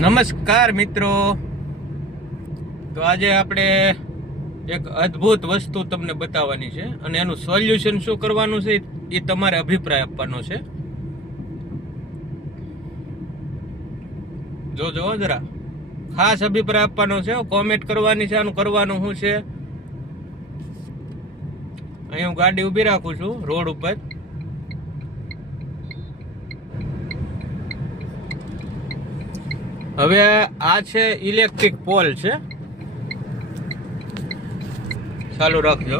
નમસ્કાર મિત્રો, તો આજે આપણે એક અદ્ભુત વસ્તુ તમને બતાવવાની છે અને એનું સોલ્યુશન શું કરવાનું છે એ તમારે અભિપ્રાય આપવાનો છે. જોજો જરા, ખાસ અભિપ્રાય આપવાનો છે, કોમેન્ટ કરવાની છે. આનું કરવાનું શું છે, અહીં હું ગાડી ઊભી રાખું છું રોડ ઉપર. હવે આ છે ઇલેક્ટ્રિક પોલ છે, ચાલુ રાખજો.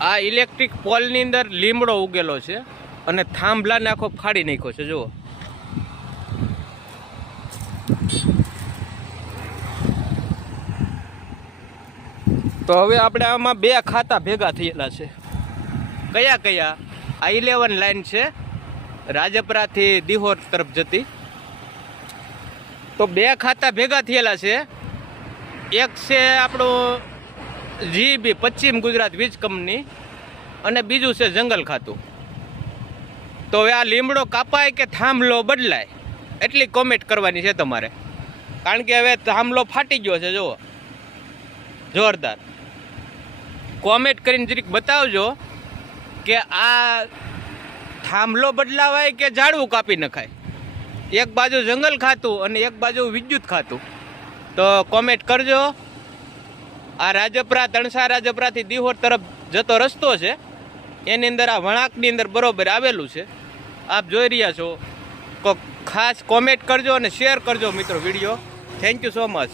આ ઇલેક્ટ્રિક પોલની અંદર લીમડો ઉગેલો છે અને થાંભલાને આખો ફાડી નાખ્યો છે. જુઓ, તો હવે આપણે આમાં બે ખાતા ભેગા થયેલા છે. કયા કયા? આ 11 લાઈન છે રાજપરાથી દિહોર તરફ જતી. તો બે ખાતા ભેગા થયેલા છે. એક છે આપણું જીબી પશ્ચિમ ગુજરાત વીજ કંપની અને બીજું છે જંગલ ખાતું. તો હવે આ લીમડો કાપાય કે થાંભલો બદલાય એટલી કોમેન્ટ કરવાની છે તમારે, કારણ કે હવે થાંભલો ફાટી ગયો છે. જુઓ, જોરદાર. કોમેન્ટ કરીને જરીક બતાવજો કે આ થાંભલો બદલાવાય કે ઝાડવું કાપી નખાય. એક બાજુ જંગલ ખાતું અને એક બાજુ વિદ્યુત ખાતું. તો કોમેન્ટ કરજો. આ રાજપરા તણસા રાજપરાથી દિહોર તરફ જતો રસ્તો છે, એની અંદર આ વળાંકની અંદર બરોબર આવેલું છે, આપ જોઈ રહ્યા છો. ખાસ કોમેન્ટ કરજો અને શેર કરજો મિત્રો video. Thank you so much.